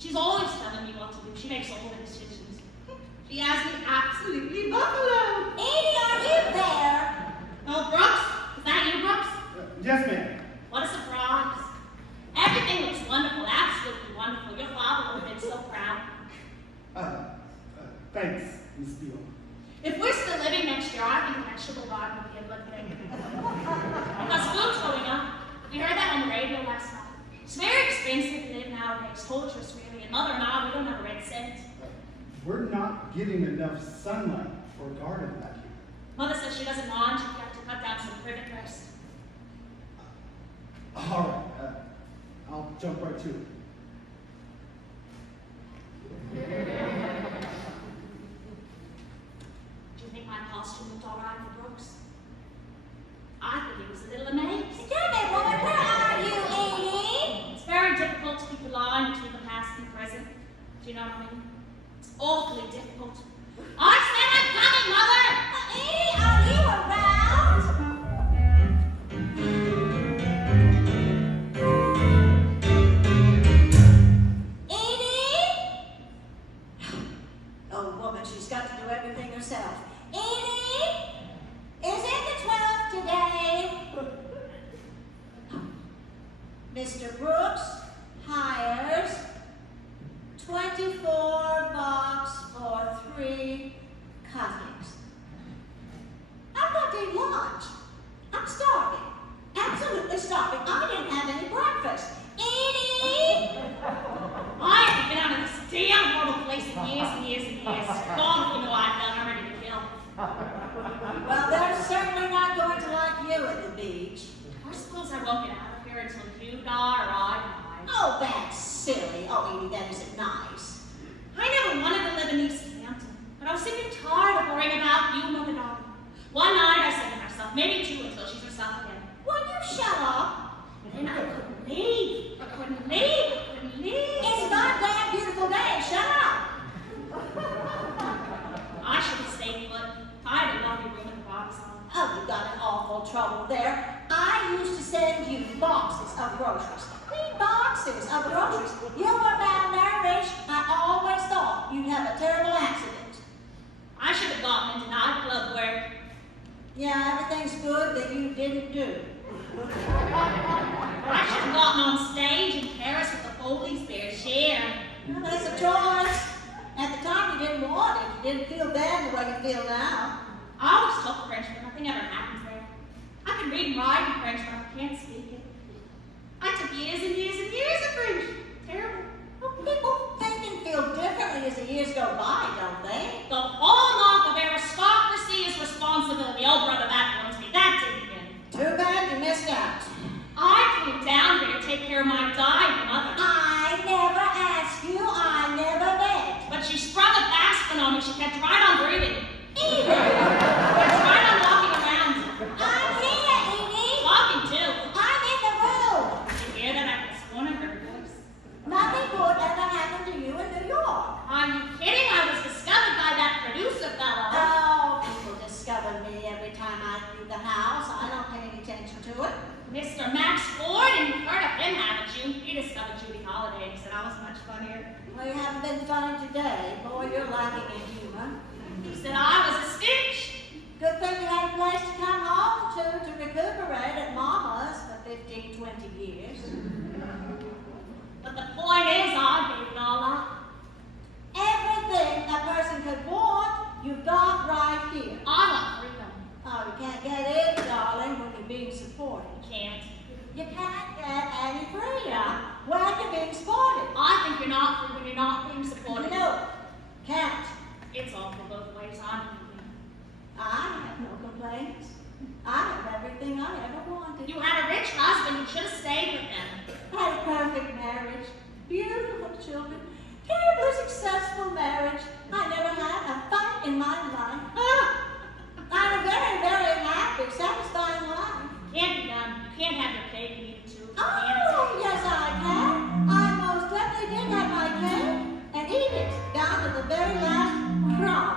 She's always telling me what to do. She makes all the decisions. She has me absolutely buffalo. Edie, are you there? Oh, Brooks? Is that you, Brooks? Yes, ma'am. What a surprise. Everything looks wonderful, absolutely wonderful. Your father would have been so proud. Thanks, Miss Steele. If we're still living next year, I think vegetable garden would be a good thing. Because food's going up. We heard that on the radio last night. It's very expensive to live nowadays, torturous really, and Mother and I, we don't have a red cent. We're not getting enough sunlight for a garden back here. Mother says she doesn't mind if you have to cut down some privet grass. All right, I'll jump right to it. Do you think my costume looked all right for Brooks? I think it was a little amazing. Tell me, woman, where are you, Edie? It's very difficult to keep the line between the past and present. Do you know what I mean? It's awfully difficult. I said I'm coming, Mother! Edie, are you around? Edie? Oh, woman, she's got to do everything herself. Edie? Is it the 12th today? Mr. Brooks hires 24 bucks for 3 cuttings. I'm not eating lunch. I'm starving. Absolutely starving. I didn't have any breakfast. Edie! I haven't been out of this damn horrible place in years and years and years. God, if you know I've done, I'm ready to kill. Well, they're certainly not going to like you at the beach. I suppose I won't get out of here until you die or I die. Oh, that's silly. Oh, Edie, that isn't nice. I never wanted to live in East Hampton, but I was sick and tired of worrying about you, Mother Darling. One night I said to myself, maybe 2 until she's herself again. Will you shut up? And then I couldn't leave. I couldn't leave. all trouble there. I used to send you boxes of groceries. 3 boxes of groceries. You were malnourished. I always thought you'd have a terrible accident. I should have gotten into nightclub work. Yeah, everything's good that you didn't do. I should have gotten on stage in Paris with the Foley's Bear share. Well, that's a choice. At the time, you didn't want it. You didn't feel then the way you feel now. I always took French, but nothing ever happens there. I can read and write in French, but I can't speak it. I took years and years and years of French. Terrible. Well, people think and feel differently as the years go by, don't they? The hallmark of aristocracy is responsibility. Oh, brother, that one's me. That didn't win. Too bad you missed out. I came down here to take care of my dying mother. I never asked you. I never begged. But she sprung a basket on me. She kept right on breathing. Edie! Kept right on walking around. I'm here, Edie! Talking too. I'm in the room! Did you hear that? I could have sworn I heard her voice. Nothing good ever happened to you in New York. Are you kidding? I was discovered by that producer fellow. Oh, people discover me every time I leave the house. I don't pay any attention to it. Mr. Max Ford, and you've heard of him, haven't you? He discovered Judy Holliday and he said I was much funnier. Well, you haven't been funny today. Boy, you're lacking in humor. He said I was a stitch. Good thing you had a place to come home to recuperate at Mama's for 15, 20 years. But the point is, I gave it all up. Everything a person could want, you've got right here. I want freedom. Oh, you can't get it, darling, when you're being supported. Can't. You can't get any freedom when you're being supported. I think you're not free when you're not being supported. No, can't. It's awful both ways. I'm leaving. I have no complaints. I have everything I ever wanted. You had a rich husband. You should have stayed with him. I had a perfect marriage, beautiful children, terribly successful marriage. I never had a fight in my life. I had a very, very happy, satisfying life. Can't be done. You can't have your cake and eat it too. Oh, yes, I can. I most definitely did have my cake and eat it down to the very last crumb.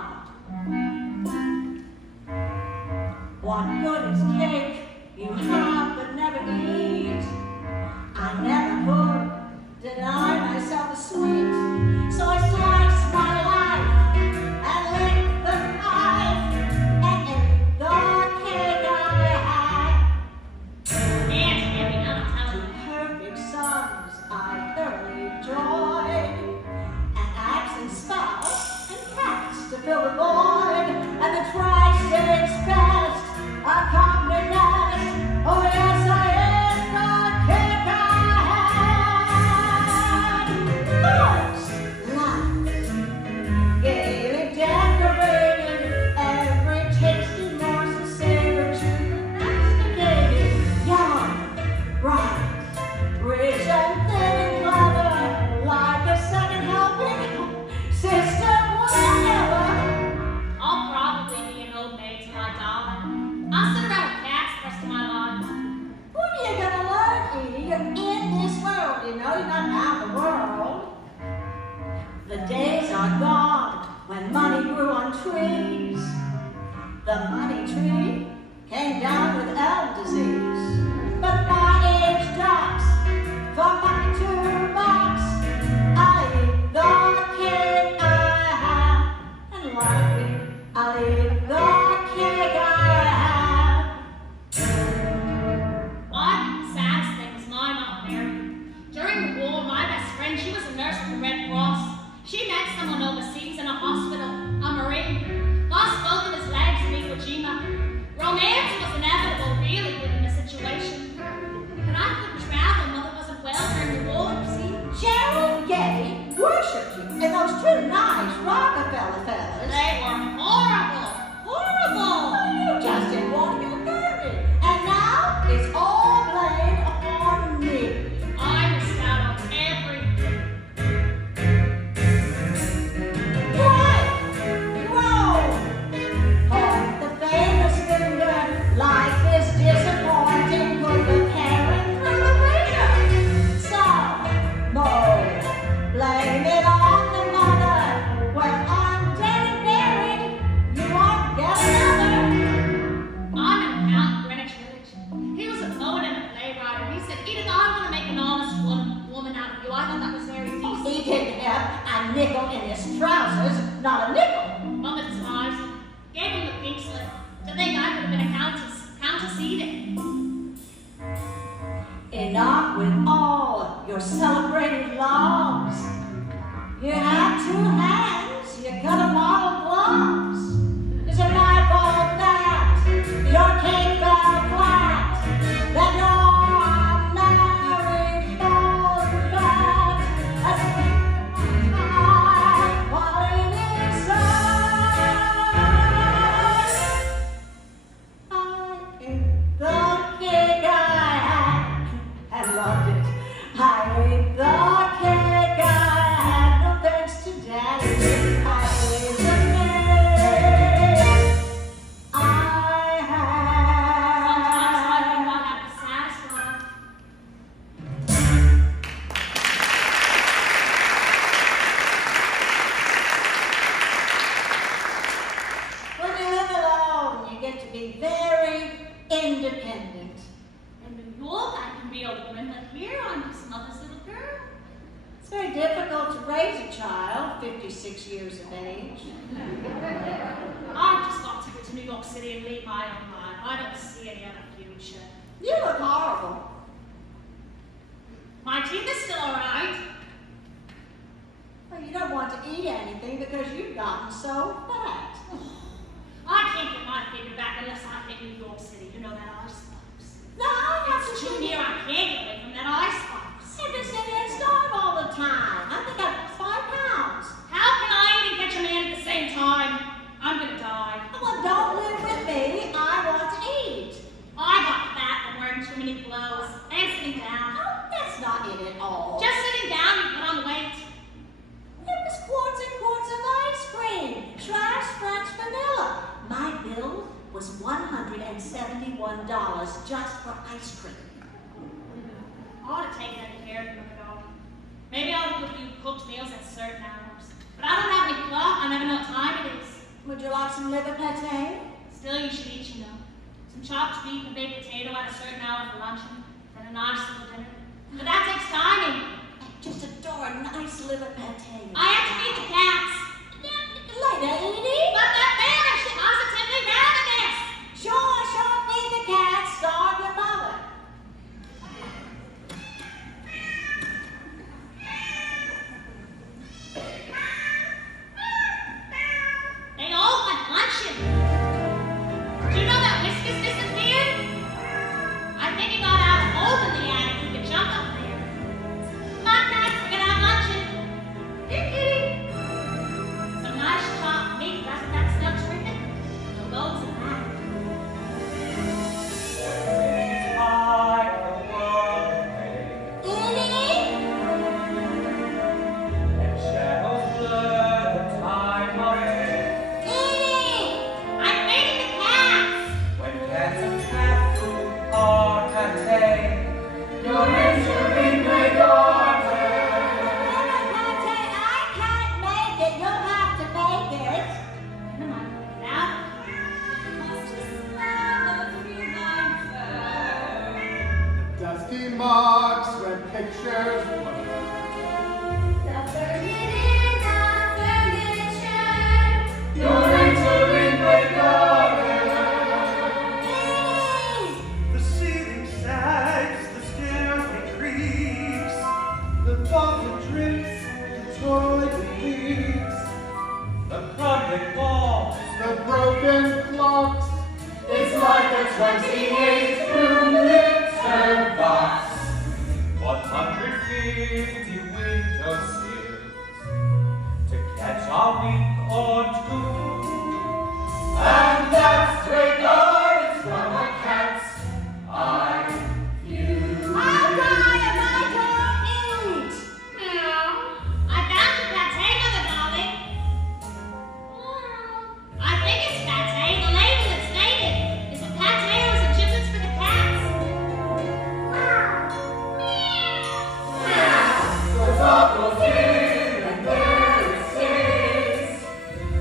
What good is cake you have but never eat? I never could deny myself a sweet, so I sliced my life and licked the knife and ate the cake I had. Can't hear me now, I'm telling Two you. perfect sons I thoroughly enjoyed, an absent spouse and cats to fill the void, and the tri-state's best, a company nest. Oh yes, I ate the cake I had. First, life, gaily decorated, every tasty morsel savored to masticated, young, bright, rich and thin and clever, like a second helping, sister whatever. I'll probably be an old maid till I die. I'll sit around with cats the rest of my life. What are you gonna learn, Edie? You're in this world, you know, you're not out of the world. The days are gone when money grew on trees. The money tree came down with elm disease. But my age drops from my 2 box. I eat the cake I have, and like me, I'll eat the cake I have. I think the saddest thing is my not married. During the war, my best friend, she was a nurse with the Red Cross. She met someone overseas in a hospital, a Marine. Lost both of his legs in Iwo Jima. Romance was inevitable, really, within the nickel in his trousers, not a nickel. Mother despised him, gave him the pink slip, to think I could have been a countess Edith. Enough with all your celebrated loves. You have 2 hands, you got a model gloves. Is it my fault that your cake fell flat? That you're married, bold and fat, as a while it is sad. I ate the cake I had and loved it. I ate the cake I had, no thanks to Daddy. I ate the cake I had. Sometimes I think I'll have to satisfy. When you live alone, you get to be very independent. In New York, I can be a woman, but here I'm his mother's little girl. It's very difficult to raise a child 56 years of age. I've just got to go to New York City and lead my own life. I don't see any other future. You look horrible. My teeth are still alright. Well, you don't want to eat anything because you've gotten so fat. I can't get my figure back unless I hit New York City. You know that icebox. No, I have It's to too see near. you. I can't get away from that icebox. I've been sitting and starve all the time. I think I've lost 5 pounds. How can I eat and catch a man at the same time? I'm gonna die. Well, don't live with me. I want to eat. I got fat from wearing too many clothes and sitting down. Oh, that's not it at all. Just sitting down, you put on weight. It was quarts and quarts of ice cream. Trash French vanilla. My bill was $171 just for ice cream. I ought to take better care of you, dog. Maybe I ought to give you cooked meals at certain hours. But I don't have any clock. I never know what time it is. Would you like some liver pate? Still, you should eat, you know. Some chopped beef and baked potato at a certain hour for luncheon, then a nice little dinner. But that takes timing. I just adore a nice liver pate. I have to feed the cats. Later, Edie. But they're famished, positively ravenous. Sure, feed the cats, starve your mother. They all went luncheon. Do you know that Whiskas disappeared? I think he got out of hole in the attic. He could jump up there. Come on, guys, we're gonna have luncheon. Here, kitty. Some nice chopped meat. Doesn't that smell terrific? No loads of that. Marks when pictures You're entering my garden. The ceiling sags, the stairway creaks, the faucet drips, the toilet leaks, the crumbling walls, the broken clocks. it's like a 28-room litter box. 150 window sills to catch a week or two. And that's great gardens from a cat's eye view. I'll die if I don't eat. Meow. I found your pate, Mother Darling. I think it's pate. The label is stated. Is it pate or is it chitlins for the cats? The dog goes in and there it stays.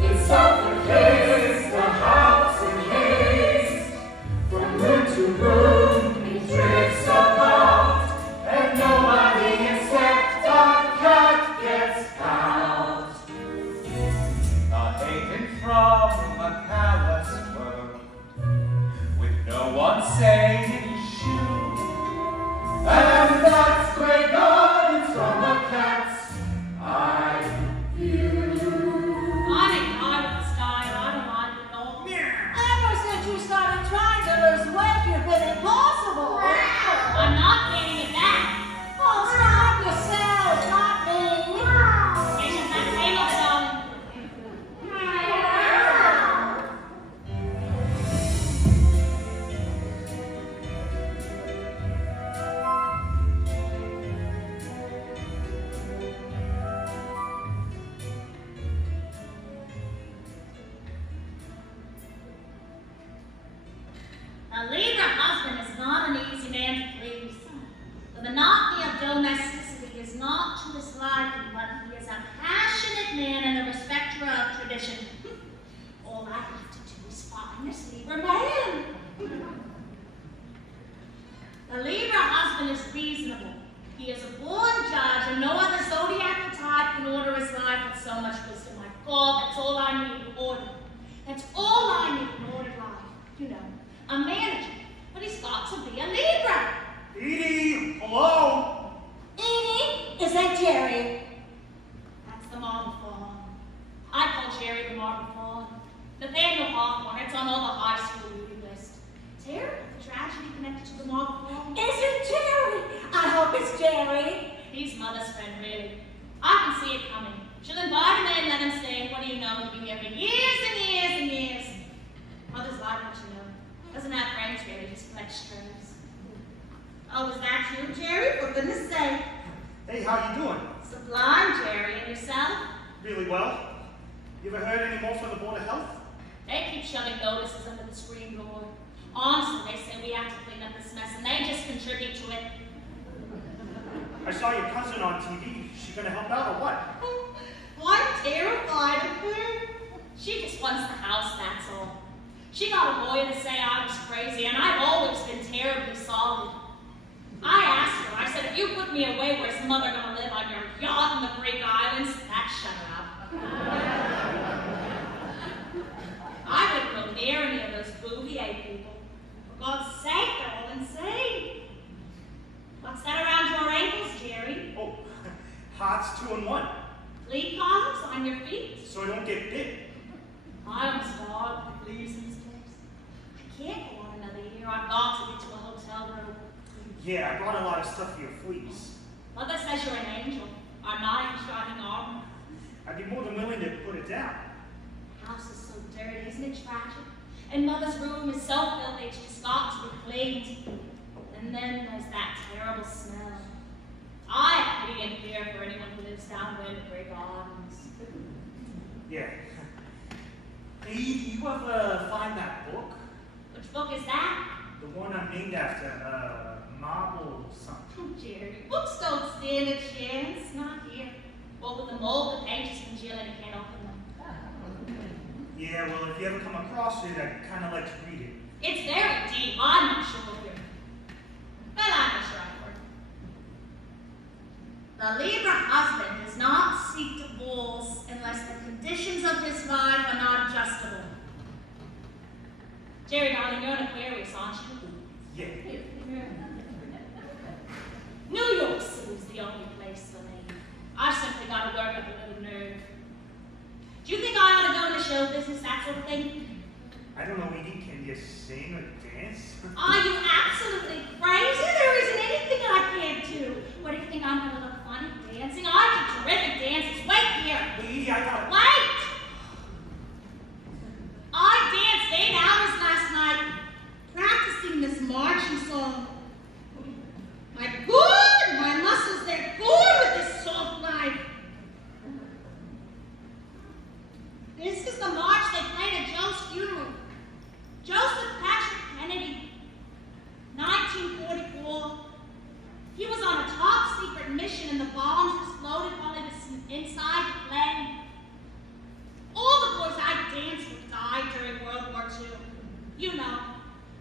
It suffocates the house in haste. From room to room it drifts about, and nobody except our cat gets out. such great gardens from the cat's eye view. I'm in hard with the sky, and I don't mind it all. Ever since you started trying to lose weight, you've been impossible. I'm not gaining it back. Oh, stop yourself, not me. Patience, that table, darling. A Libra husband is not an easy man to please. The monotony of domesticity is not to his liking, but he is a passionate man and a respecter of tradition. All I have to do is find this Libra man. The Libra husband is reasonable. He is a born judge, and no other zodiacal type can order his life with so much wisdom. My God, that's all I need in order. That's all I need in ordered life. You know, a manager, but he's got to be a Libra. Edie, hello? Edie, is that Jerry? That's the marble fawn. I call Jerry the marble fawn. Nathaniel Hawthorne, it's on all the high school reading list. Terrible, the tragedy connected to the marble fawn. Is it Jerry? I hope it's Jerry. He's mother's friend, really. I can see it coming. She'll invite him in, let him stay, what do you know, he'll be here for years and years and years. Mother's like what you know. Doesn't have friends really, just collects strings. Oh, is that you, Jerry? For goodness sake. Hey, how you doing? Sublime, Jerry, and yourself? Really well. You ever heard any more from the Board of Health? They keep shoving notices under the screen door. Honestly, they say we have to clean up this mess, and they just contribute to it. I saw your cousin on TV. She gonna help out or what? I'm terrified of her. She just wants the house, that's all. She got a lawyer to say I was crazy, and I've always been terribly solid. I asked her, I said, if you put me away, where's mother gonna live on your yacht in the Greek Islands? That shut her up. I wouldn't go near any of those Bouvier people. For God's sake, they're all insane. What's that around your ankles, Jerry? Oh, hearts 2 in 1. Flea collars on your feet? So I don't get bit. I almost thought with leaves these days. I can't go on another year. I've got to get to a hotel room. Yeah, I brought a lot of stuff for your fleas. Mother says you're an angel. Our knight in shining armor. I'd be more than willing to put it down. The house is so dirty, isn't it tragic? And Mother's room is so filthy, it's just got to be cleaned. And then there's that terrible smell. I have pity and fear for anyone who lives down there in the Great Gardens. Yeah. Hey, you ever find that book? Which book is that? The one I'm named after, Marble something. Oh, Jerry, books don't stand a chance. Not here. What with the mold, the pages, and Jill, and you can't open them. Yeah, well, if you ever come across it, I'd kind of like to read it. It's very deep. I'm not sure here. But I'm not sure I would. The Libra husband does not seek divorce unless the conditions of his life are not adjustable. Jerry, darling, you're an Aquarius, aren't you? Yeah. New York City's the only place for me. I've simply got to work up a little nerve. Do you think I ought to go into show business, that sort of thing? I don't know, Edie, can you sing or dance? Are you absolutely crazy? There isn't anything I can't do. What do you think, I'm gonna look funny dancing? I do terrific dances. Wait here. Hey, Edie, I got Wait! I danced 8 hours last night practicing this marching song. My God, my muscles, they're good with this soft life. This is the march they played at Joe's funeral. Joseph Patrick Kennedy, 1944. He was on a top secret mission and the bombs exploded while he was inside the plane. All the boys I danced with died during World War II. You know,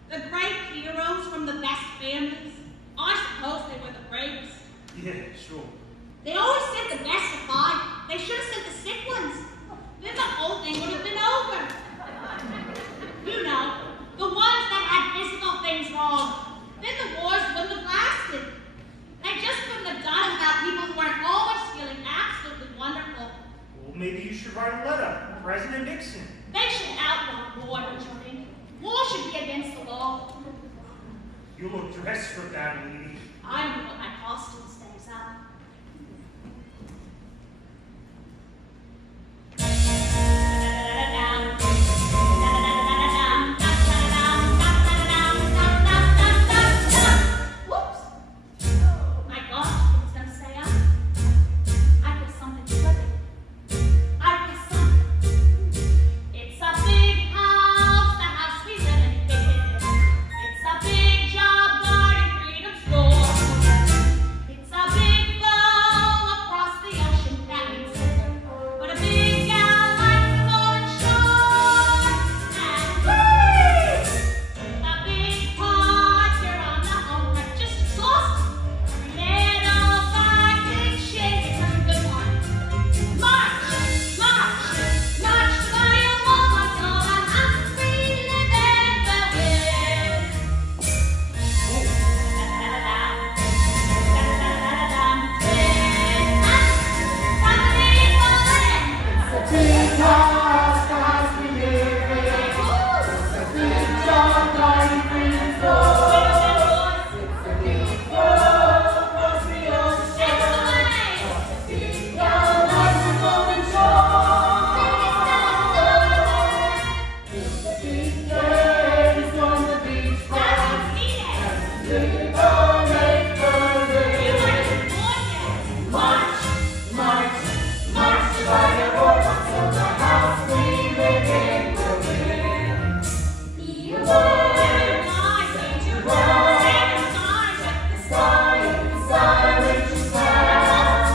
the great heroes from the best families. I suppose they were the bravest. Yeah, sure. They always sent the best of 5. They should have sent the sick ones. Then the whole thing would have been over. You know, the ones that had physical things wrong. Then the wars wouldn't have lasted. They just You look dressed for that, lady. I know what my costume stays up. Whoops! Oh my gosh, it's gonna stay up. I feel something slipping. I feel something. It's a big house, the house we live in. It's a big job, garden, freedom store. It's a big bowl across the ocean, that means river. But a big gal likes the North Shore. And please, a big part, you're on the home front, just exhausted. Little Viking shake, it's a good one. March, march, march to my old home, so the house we live in will win. It's a big house, the house we live in. It's a big job, garden, freedom store. It's a big boat across the ocean. It's a big gal likes the golden shore. It's a big day from the beachfront. Big old lake burning. March, march, march to buy your boat, so the house we live in will win. You learn, the sky which is fast.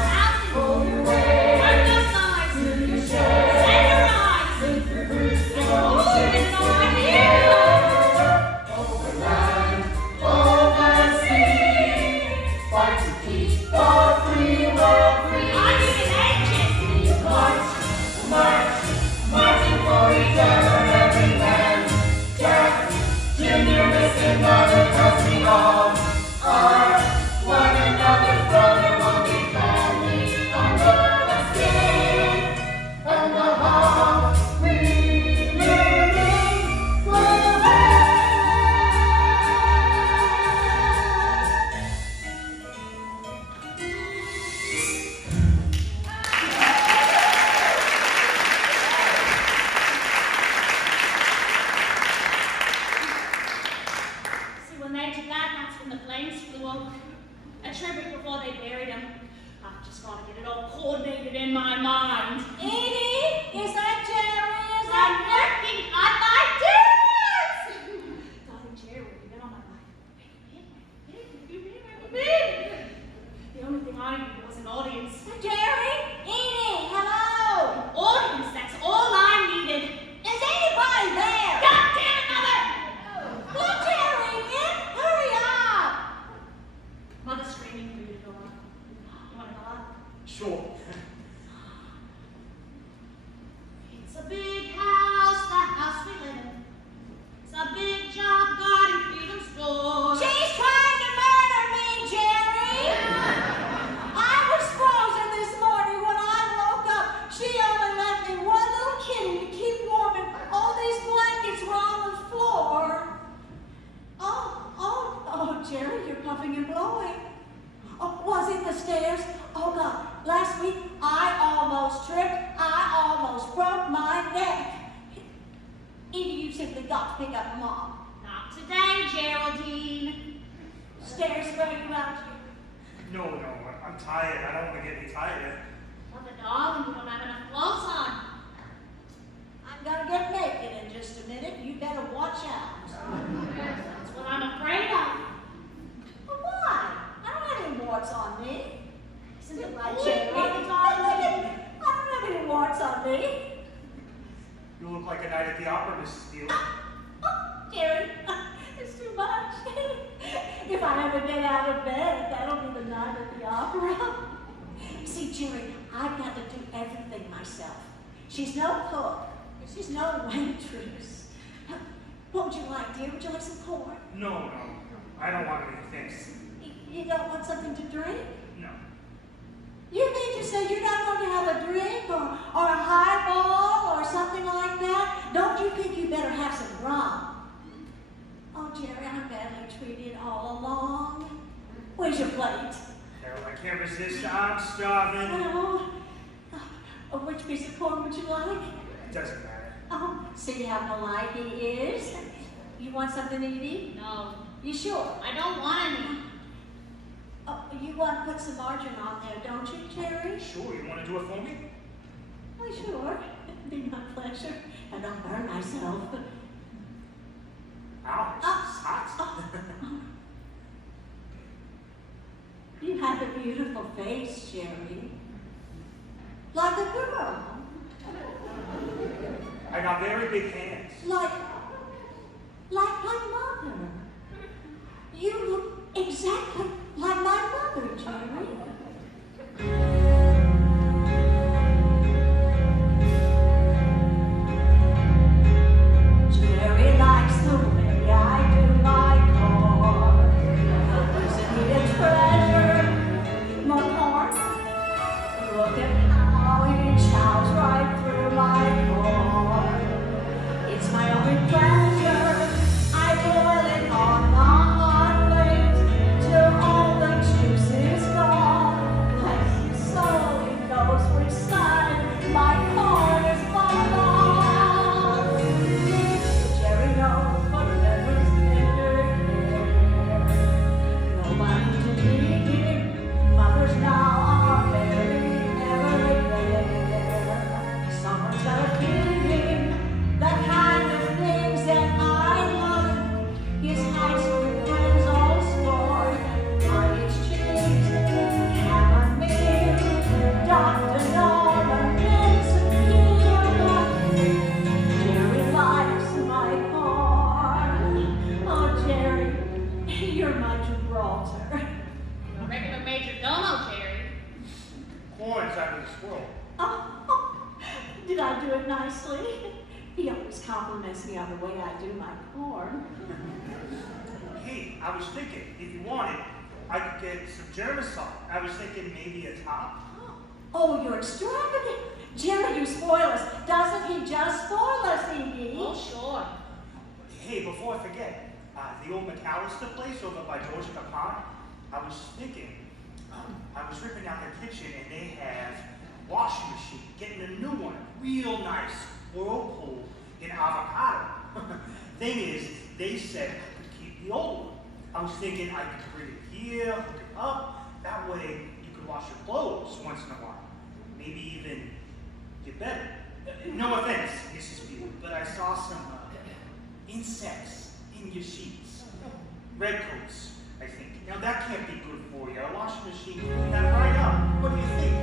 Pull your way to your shed. Sink your boots and ships in the air. Over land, over sea, fight to keep our free world free. March, march, marching for each other, every man. Jack, Junior, Mr. Mother, 'cause we all are one another's brother, one big family under the skin. And the house we live in will win. See, when they did that, that's when the flames flew over. A tribute before they buried him. I've just got to get it all coordinated in my mind. Edie, is that Jerry? Is I'm that working on my dance! Darling Jerry, you've been on my mind. The only thing I needed was an audience. Jerry? Edie, hello. An audience, that's all I needed. Is anybody there? God damn it, Mother! Well, Jerry, hurry up. Mother's screaming for you to go on. You want to go on? Sure. It's a big house, the house we live in. It's a big job, garden, freedom store. She's trying to murder me, Jerry. I was frozen this morning when I woke up. She only left me one little kitty to keep warm, and all these blankets were on the floor. Oh, Jerry, you're puffing and blowing. Oh, was it the stairs? Oh, God. Last week, I almost tripped. I almost broke my neck. Edie, you simply got to pick up Mom. Not today, Geraldine. Stairs wear you out. No, I'm tired. I don't want to get any tired. Well, the darling, you don't have enough clothes on. I'm gonna get naked in just a minute. You better watch out. That's what I'm afraid of. Well, why? I don't have any warts on me. Isn't it right, Jerry? Jerry, darling? I don't have any warts on me. You look like a night at the opera, Mrs. Steele. Oh, Jerry, it's too much. If I ever get out of bed, that'll be the night at the opera. See, Jerry, I've got to do everything myself. She's no cook. She's no waitress. What would you like, dear? Would you like some corn? No. I don't want any things. You don't want something to drink? No. You mean to say you're not going to have a drink or a highball or something like that? Don't you think you better have some rum? Oh, Jerry, I'm badly treated all along. Where's your plate? Carol, I can't resist. I'm starving. Oh, which piece of corn would you like? It doesn't matter. Oh, see how polite he is? You want something to eat? No, You sure? I don't want any. Oh, you want to put some margarine on there, don't you, Jerry? Sure, you want to do it for me? Why, sure. It'd be my pleasure. And I'll burn myself. Ow, it's hot. You have a beautiful face, Jerry. Like a girl. I got very big hands. Like my mother. You look exactly like my mother, Jerry. Jerry likes the way I do my corn. Isn't he a treasure? More corn? Look at how he chows right through my corn. It's my only pleasure. I boil it on the hot plate till all the juice is gone. And so he knows which side my corn is falling on. Jerry knows what feathers tender hair. Nobody to lead him. Mothers now are very everywhere. Someone's gotta give him the kind of things that I love. His high school friends all scorn. Cottage cheese, chamomile, Dr. Norman, Jerry likes my corn. Oh, Jerry, you're my Gibraltar. A regular major domo, Jerry. Corn's out of this world. Oh, did I do it nicely? He always compliments me on the way I do my corn. Hey, I was thinking, if you wanted, I could get some German salt. I was thinking maybe a top. Oh, you're extravagant. Jerry, you spoil us. Doesn't he just spoil us, Edie? Oh, sure. Hey, before I forget, the old McAllister place over by Georgia Pond, I was thinking, I was ripping out their kitchen and they have washing machine, getting a new one, real nice, whirlpool in avocado. Thing is, they said I could keep the old one. I was thinking I could bring it here, hook it up, that way you could wash your clothes once in a while. Maybe even get better. No offense, Mrs. Beale, but I saw some insects in your sheets. Redcoats, I think. Now that can't be good for you. A washing machine can clean that right up. What do you think?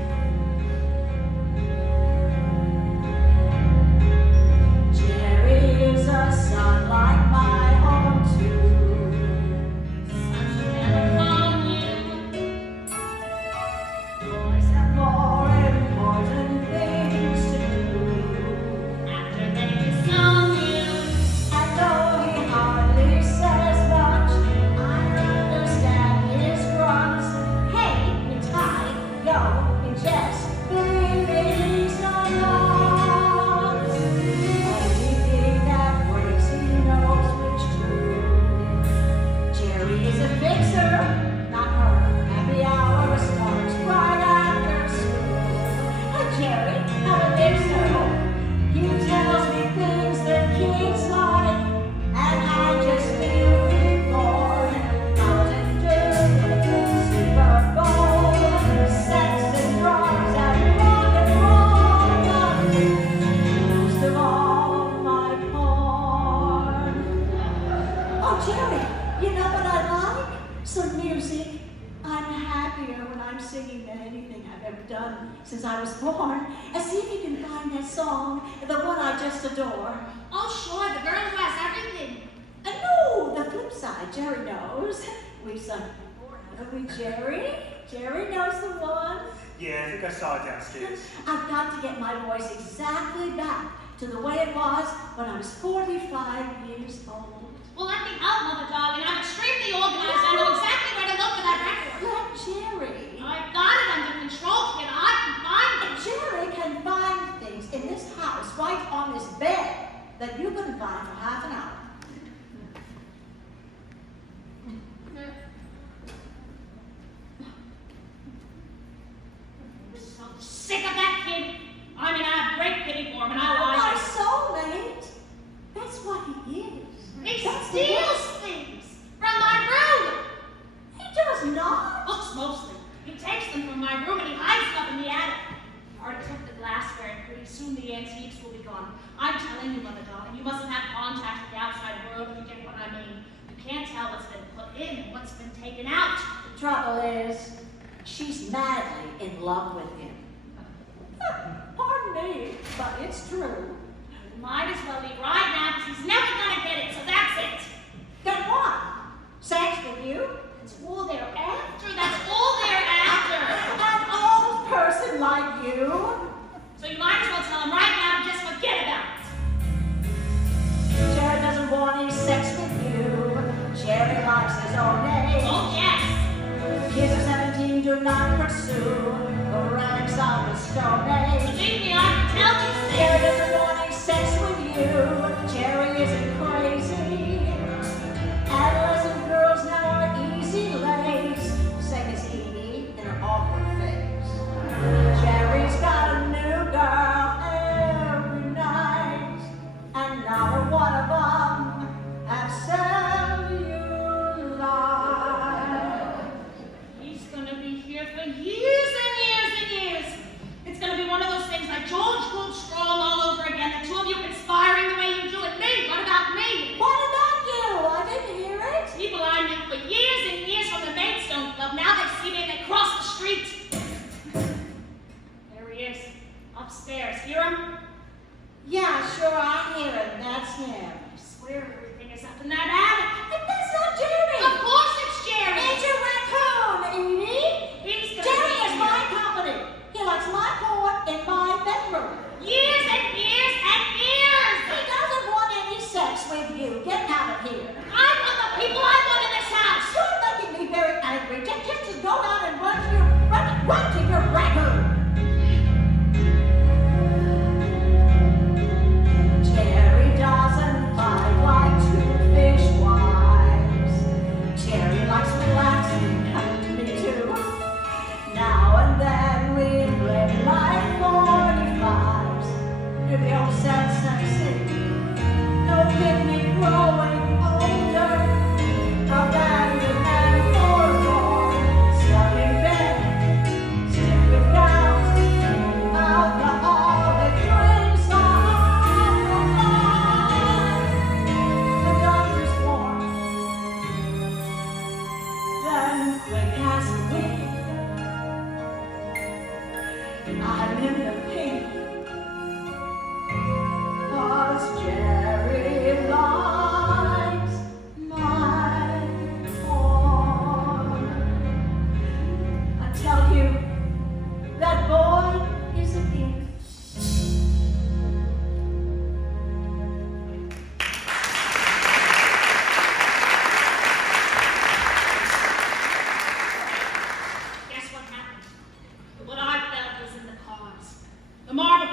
Jerry is a son like my own too. Never found you. Boys have more important things to do. After they disown you. And though he hardly says much, I understand his grunts. Hey, it's high, yo, in jest, believe me, he's not lost. Anything that breaks, he knows which to. Jerry is a fixer, not her. Happy hour starts right after school. Jerry, I'm a fixer. He tells me things that kids like, and I just feel reborn. Mountain Dew, Super Bowl, sex and drugs and rock and roll. Most of all, my corn. Oh, Jerry, you know what I like? Some music. I'm happier when I'm singing than anything I've ever done since I was born. And see if you can find that song, the one I just adore. Oh, sure, the girl who has everything. No, the flip side, Jerry knows. We've sung it before, haven't we, Jerry? Jerry knows the one. Yeah, I think I saw it downstairs. I've got to get my voice exactly back to the way it was when I was 45 years old. Well, let me help, Mother Darling. I'm extremely organized. I know exactly where to look for that record. Let Jerry. I've got it under control, kid. I can find it. Jerry can find things in this house, right on this bed, that you couldn't find for half an hour. my room and he hides them up in the attic. I already took the glassware and pretty soon the antiques will be gone. I'm telling you, Mother darling, you mustn't have contact with the outside world if you get what I mean. You can't tell what's been put in and what's been taken out. The trouble is, she's madly in love with him. Pardon me, but it's true. You might as well leave right now because he's never gonna get it, so that's it. Then what? Sex with you? That's all they're after. That's all they're after. An old person like you? So you might as well tell him right now and just forget about it. Jerry doesn't want any sex with you. Jerry likes his own age. Oh, yes. Kids of 17 do not pursue the relics of the Stone Age. Believe me, I can tell these things. Jerry doesn't want any sex with you. Jerry isn't crazy. Adolescent girls now are easy lays. Same as Edie in her awkward phase. Jerry's got a new girl every night, and not a one of them have cellulite. He's gonna be here for years and years and years. It's gonna be one of those things like George Coop scroll all over again. The two of you conspiring the way you do it. Me, what about me? What about you? I didn't hear it. People I knew for years and years from the Maidstone Club. Now they see me and they cross the street. There he is, upstairs. Hear him? Yeah, sure, I hear it. That's him. I swear everything is up in that attic. And that's not Jerry. Of course it's Jerry. Major Raccoon, Edie. He's gonna Jerry be is here. my company. He likes my porn in my bedroom. Years and years and years. He doesn't want any sex with you. Get out of here. I want the people I want in this house. You're making me very angry. Just go out and run to your raccoon. Jerry doesn't fight like two fish wives. Jerry likes relaxing company too. Now and then we play like 45s. Do the old sad sexy. No kidney growing older. Abandoned and forlorn. Stuck in bed. Stiff with gowns. Alcoholic drinks on the line. The doctor's warm. Then quick as a wink. I'm in the pink. 'Cause Jerry likes my porn. I tell you, that boy is a thief. Guess what happened? What I felt was in the cards. The marble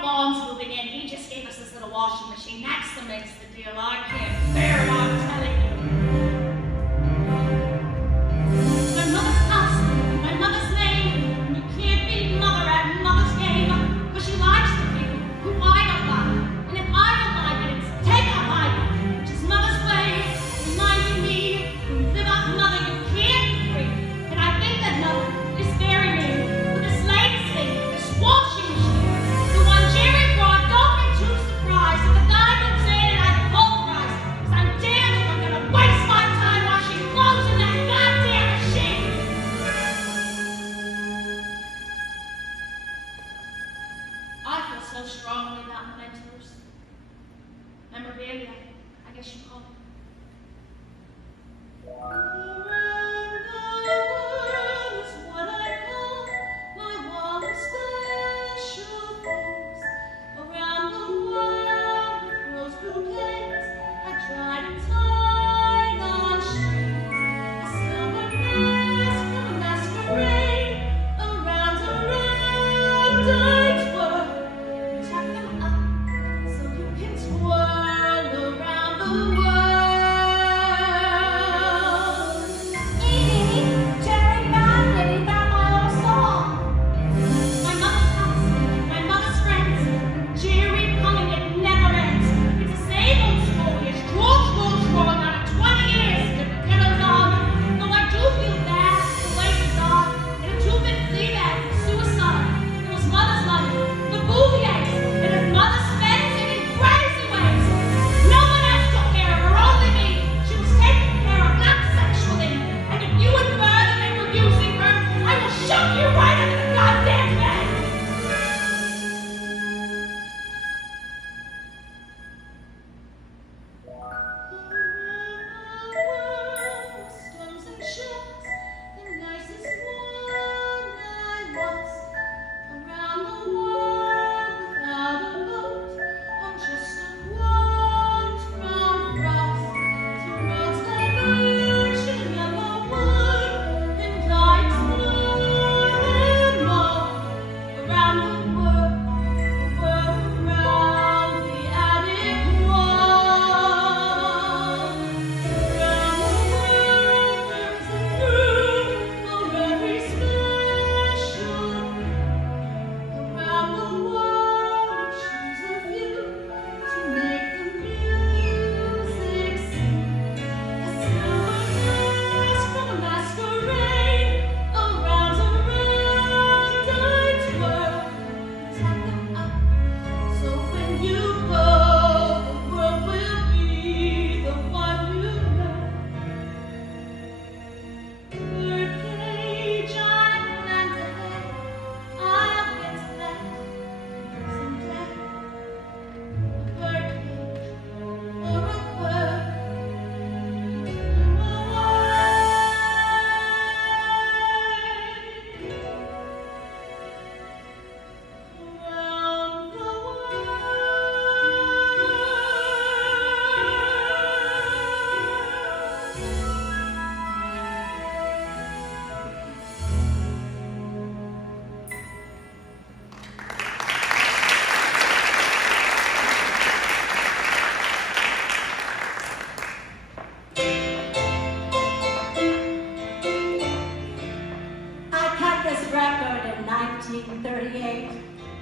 1938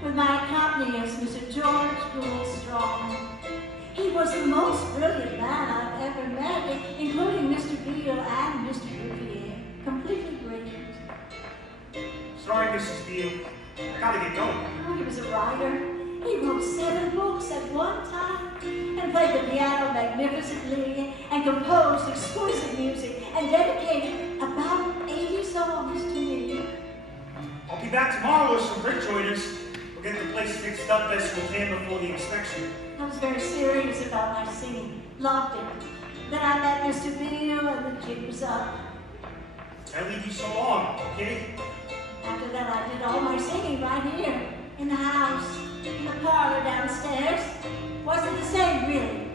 with my accompanist, Mr. George Gould Strong. He was the most brilliant man I've ever met, including Mr. Beale and Mr. Rivera. Completely brilliant. Sorry, Mrs. Beale. I gotta get going. Oh, he was a writer. He wrote 7 books at one time and played the piano magnificently and composed exquisite music and dedicated about 80 songs to me. I'll be back tomorrow with some brick joiners. We'll get the place fixed up best we can before the inspection. I was very serious about my singing. Loved it. Then I met Mr. Beale and the jig was up. I leave you so long, okay? After that, I did all my singing right here, in the house, in the parlor downstairs. Wasn't the same, really.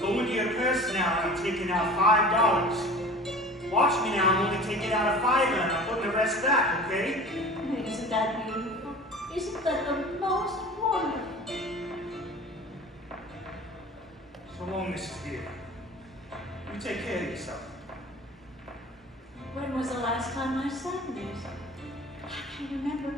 Go into your purse now and I'm taking out $5. Watch me now, I'm only taking out a $5 and I'm putting the rest back, okay? Isn't that beautiful? Isn't that the most wonderful? So long, Mrs. Beale. You take care of yourself. When was the last time I sang this? I can't remember.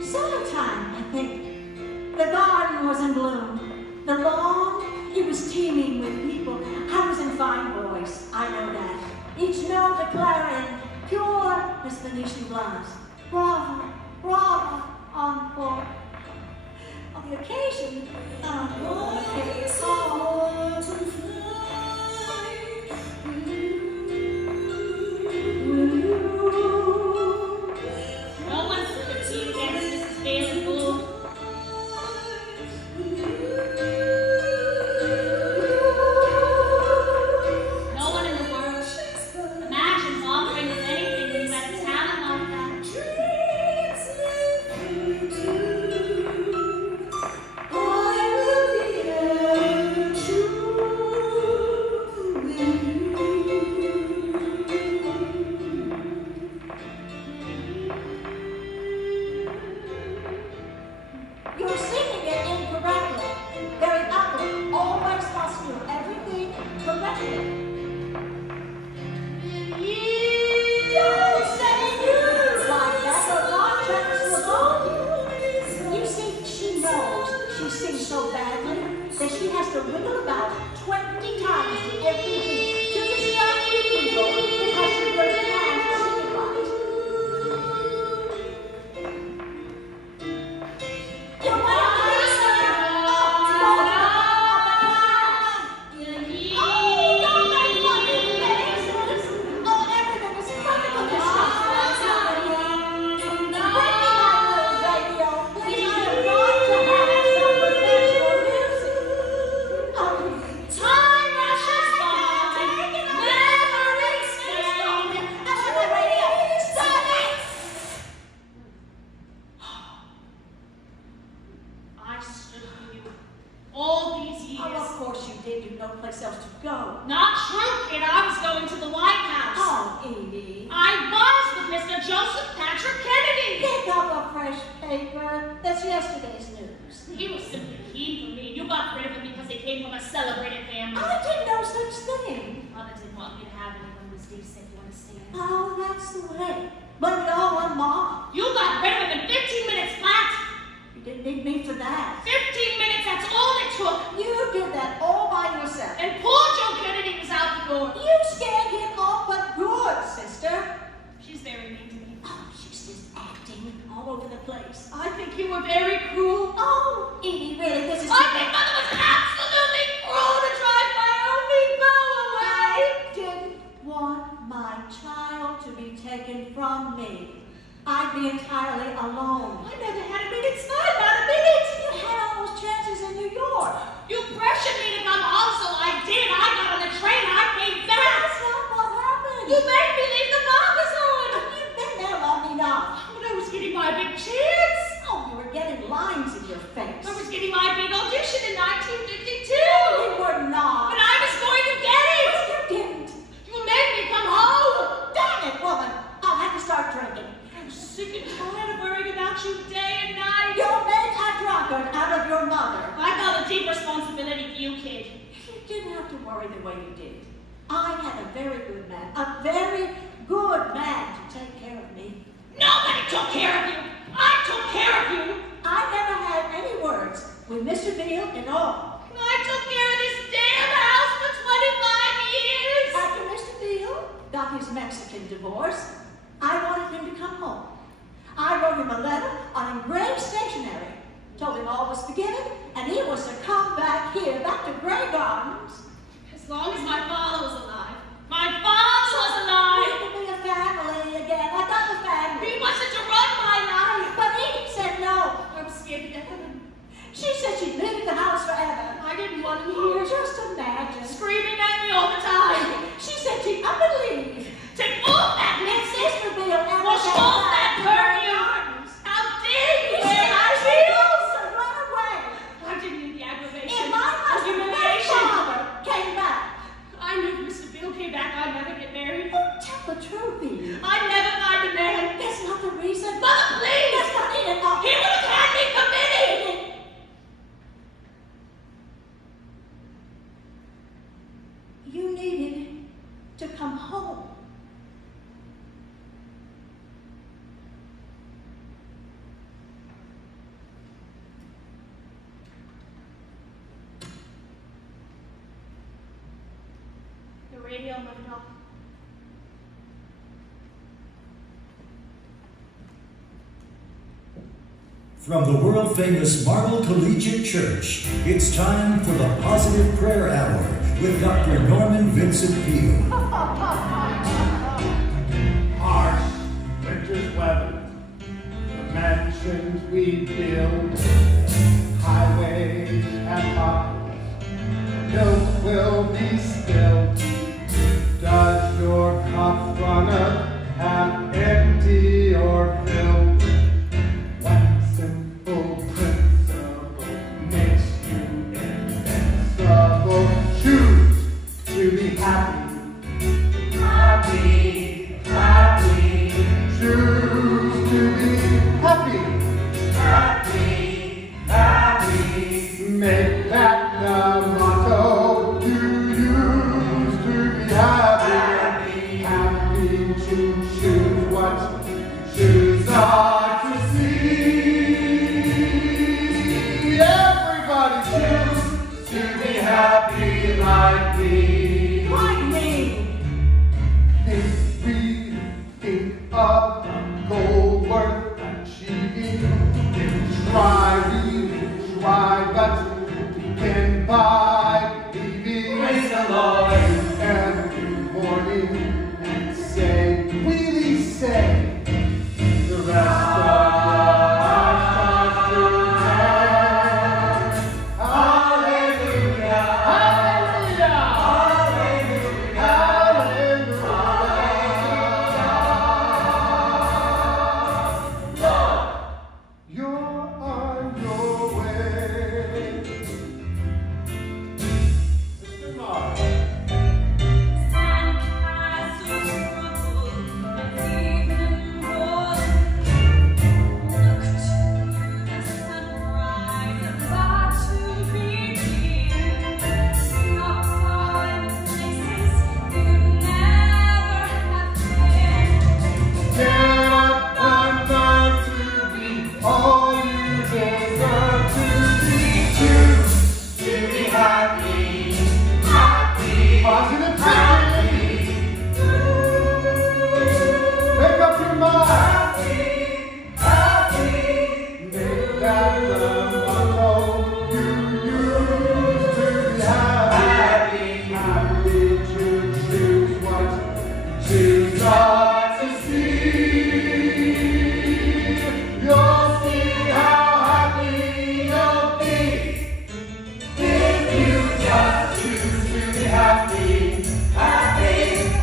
Summertime, I think. The garden was in bloom. The lawn, it was teeming with people. I was in fine voice, I know that. Each note declaring, pure as Venetian glass. Bravo, bravo, encore. On the occasion, No one's to compete against Mrs. Beale and Gould. No one in the world imagines offering us anything when you have a talent like that. You're singing it incorrectly. Very ugly. Always must do everything correctly. Don't say you like that or God turns will go you. You see, she knows she sings so badly that she has to wiggle about 20 times to every beat to distract you people because she really can't sing it right. You want to listen? Don't make fun of me, please. Oh, everything is perfectly disgusting. Bring me my little radio, please. I am going to have some professional music. Oh, Time rushes by. Memories fade. I want my radio. Stop it! I stood for you all these Oh, years. of course you did. You've no place else to go. Not true, kid. I was going to the White House. Oh, Edie. I was with Mr. Joseph Patrick Kennedy. Pick up a fresh paper. That's yesterday's news. He was simply keen for me. You got rid of him because he came from a celebrated family. I did no such thing. Mother didn't want me to have anyone who was decent, you understand? Oh, that's the way. Blame it all on Mom. You got rid of him in 15 minutes flat. You didn't need me for that. 15 minutes, that's all it took. You did that all by yourself. And poor Joe Kennedy was out the door. You scared him off, but good, sister. She's very mean to me. Oh, she's just acting all over the place. I think you were very cruel. Oh, Edie, really, this is... I think Mother was absolutely cruel to drive my only beau away. I didn't want my child to be taken from me. I'd be entirely alone. I never had a minute's time, not a minute. You had all those chances in New York. You pressured me to come home, so I did. I got on the train, I came back. That's not what happened. You made me leave the markers on. You've been there long enough. When I was getting my big chance. Oh, you were getting lines in your face. I was getting my big audition in 1952. You were not. But I was going to get it. You didn't. You made me come home. Dang it, woman. I'll have to start drinking. I'm sick and tired of worrying about you day and night. You'll make a drunkard out of your mother. I felt a deep responsibility for you, kid. You didn't have to worry the way you did. I had a very good man to take care of me. Nobody took care of you. I took care of you. I never had any words with Mr. Beale and all. I took care of this damn house for 25 years. After Mr. Beale got his Mexican divorce, I wanted him to come home. I wrote him a letter on engraved stationery, told him all was forgiven, and he was to come back here, back to Grey Gardens. As long as my father was alive. My father was alive. We could be a family again. I got the family. He wanted to run my life. But Edie said no. I'm scared to death of him. She said she'd live in the house forever. I didn't want him here. Just imagine. Screaming at me all the time. She said she'd up and leave. Take off that If mess. Mr. Beale ever Wash came off back that to Grey perfume. Gardens, How dare you he say said I I feel? to run away. I didn't need the aggravation. If my husband, my humiliation. father, came back, I knew if Mr. Beale came back, I'd never get married. tell the truth, Edie. I'd never find a man. That's not the reason. Mother, please. That's not it at all. He would have had me committed. You needed to come home. The radio moved off. From the world-famous Marble Collegiate Church, it's time for the Positive Prayer Hour with Dr. Norman Vincent Peale. Harsh winter's weather, the mansions we build, highways and potholes, milk will be spilled. Does your cup runneth half empty or filled? What simple principle makes you invincible? Choose to be happy. Happy, happy. Choose to be happy. Happy, happy. Make that the motto you use to be happy. Happy to choose what you choose not to see. Everybody choose to be happy like me. Like me. If we think of a goal worth achieving, then try, but we can buy believing. Praise the Lord every morning and say, really say, the rest of your life starts to end. Hallelujah, hallelujah, hallelujah, hallelujah. Lord, you're on your way. Sister Mara. Get up and learn to be all you deserve to be. Choose to be happy, happy, positive thinking. Make up your mind. Happy, happy. Make that the motto you use to be happy. Happy to choose what you choose not to see. You'll see how happy you'll be if you just choose to be happy. Happy,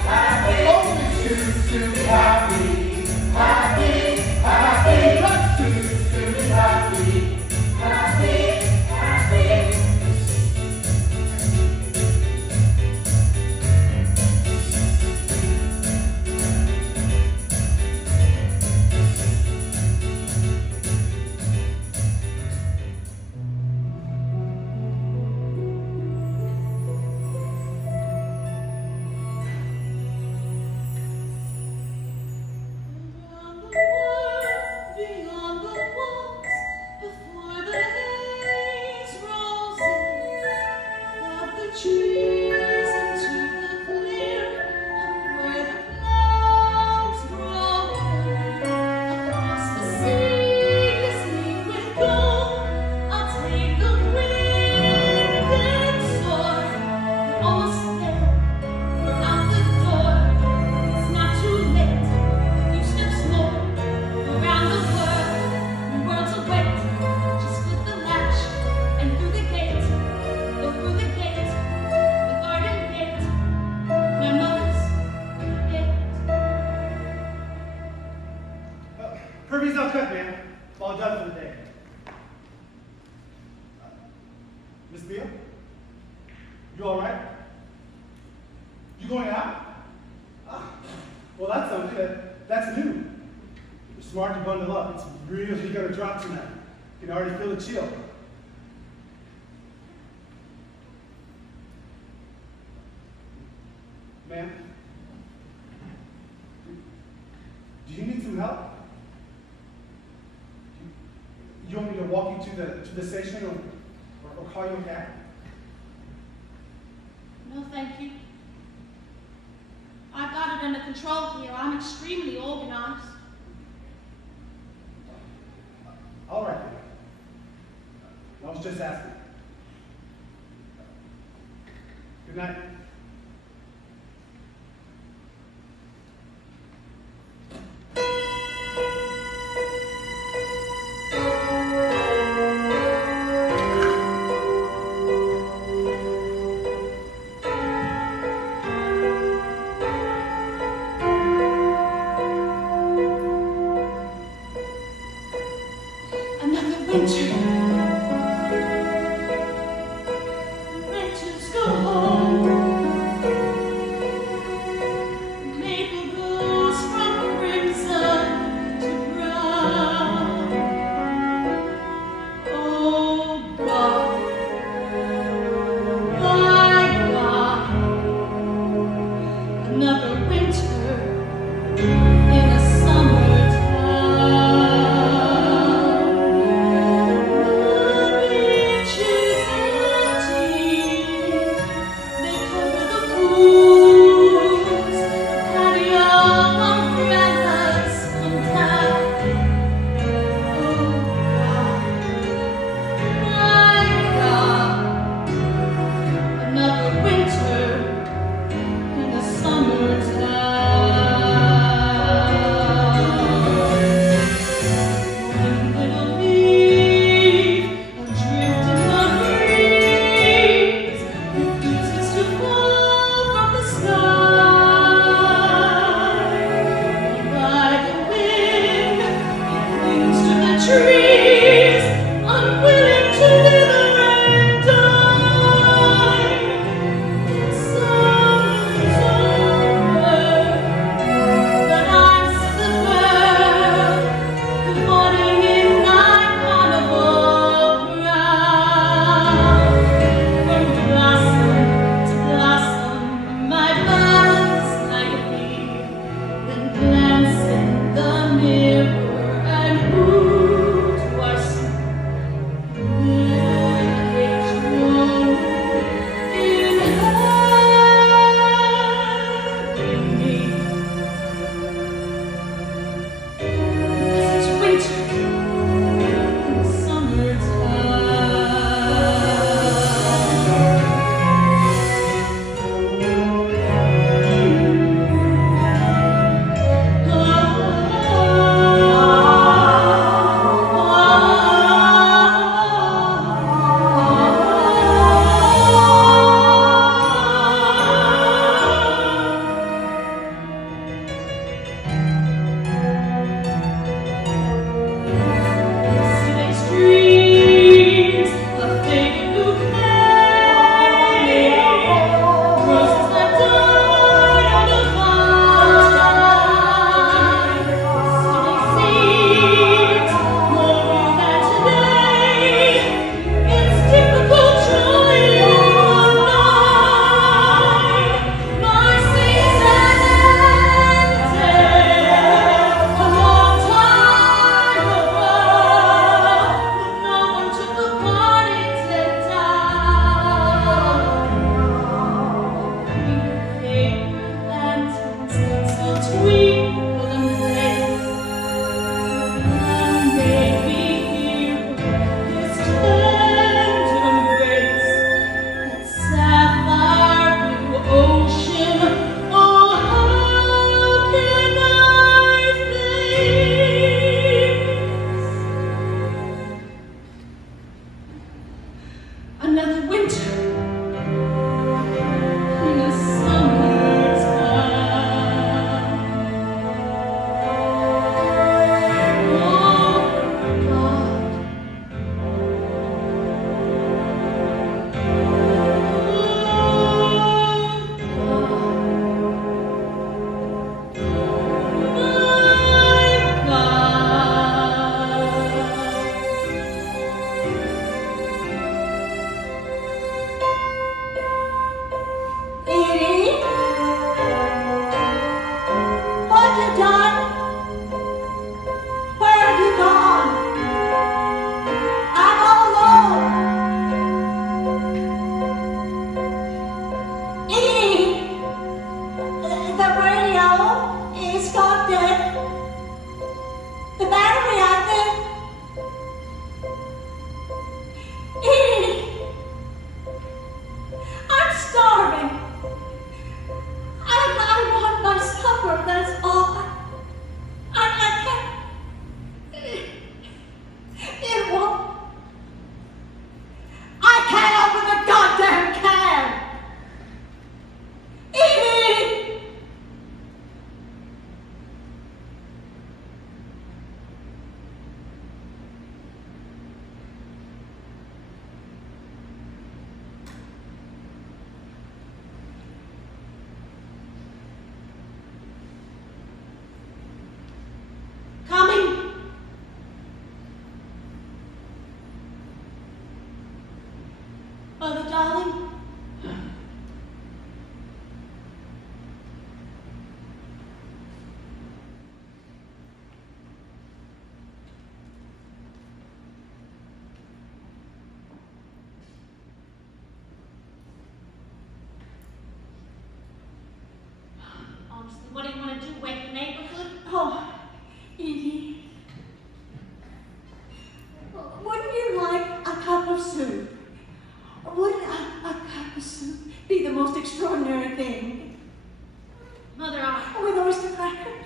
happy. Only choose to be happy. Happy, happy. Just choose to be happy. Happy, happy. all cut, man. All done for the day. Miss Beal? You all right? You going out? Well, that's something. That's new. You're smart to bundle up. It's really gonna drop tonight. You can already feel the chill. Ma'am? Do you need some help? You want me to walk you to the station or call you a cab? No, thank you. I've got it under control here. I'm extremely organized. All right, then. I was just asking. Good night. It's gone dead. The battery, I think. Edie! I'm starving. I want my supper, that's all. I can't. It won't. I can't open the goddamn can. Edie! Coming. Mother, darling. Honestly, what do you want to do? Wake the neighborhood? Oh, Edie. Wouldn't you like a cup of soup? Wouldn't a cup of soup be the most extraordinary thing? Mother, With oyster crackers?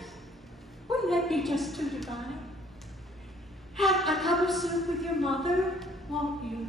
Wouldn't that be just too divine? Have a cup of soup with your mother, won't you?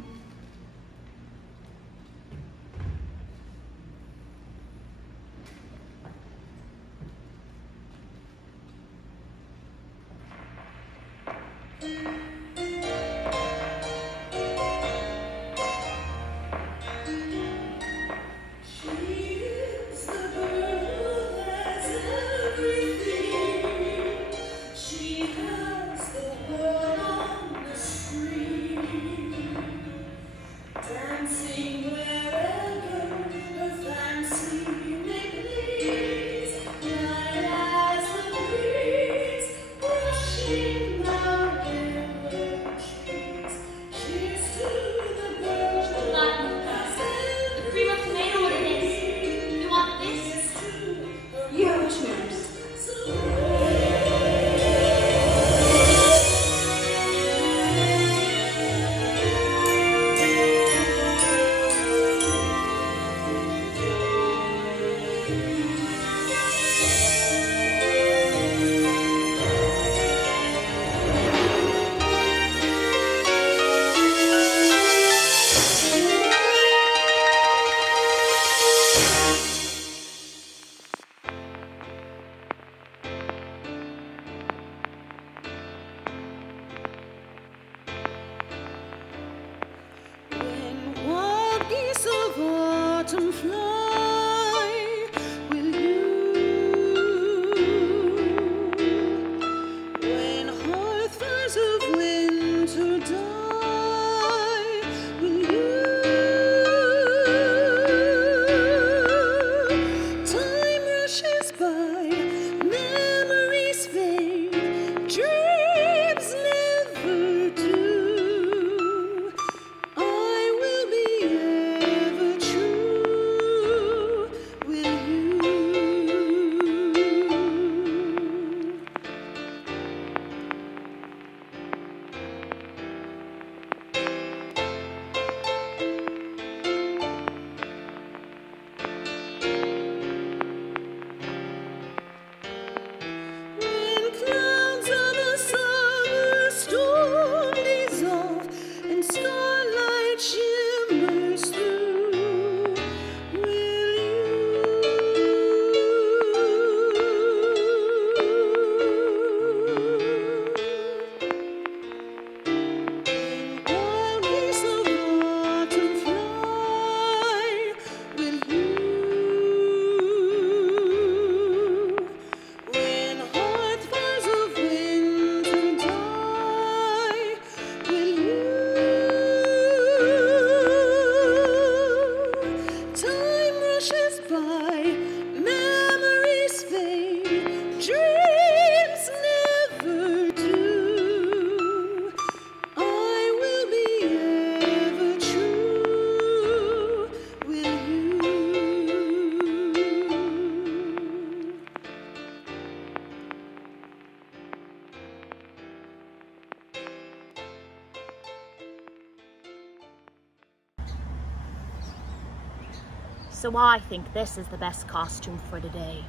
So I think this is the best costume for today.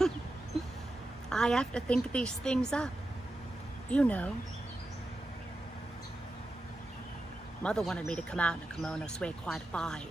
Okay. I have to think these things up. You know. Mother wanted me to come out in a kimono, so we had quite a fight.